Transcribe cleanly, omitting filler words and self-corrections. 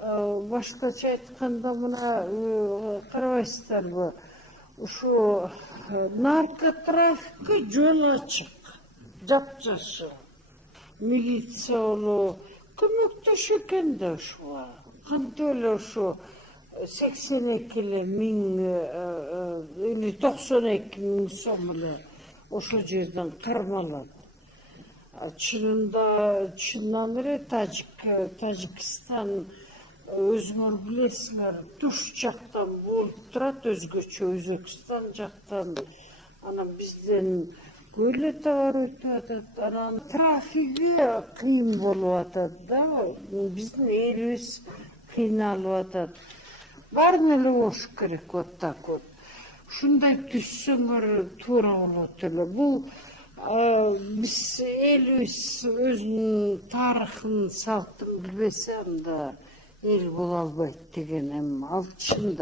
Башкача айтканда мына карабайсыздарбы, ушу наркотрафикке жол ачык, жапжашыл. Милиция болу көмөктөшө экен да ушуга. Кантип эле ушу 82 миң или 92 миң сом эле ошол жерден кармалат. Чынынан эле Тажикстан өзүңөр билесиңер, туш жактан болуп турат, өзгөчө Өзбекстан жактан. Анан бизден көйлө товар өтүп атат, анан трафиги кыйын болуп атат да, биздин элибиз кыйналып атат. Баарын эле болуш керек, вот так вот. Ушундай түзсөңөр туура болот эле. Бул биз элибиз өзүнүн тарыхын, салттын билбесе анда эл боло албайт деген эми ал чын да.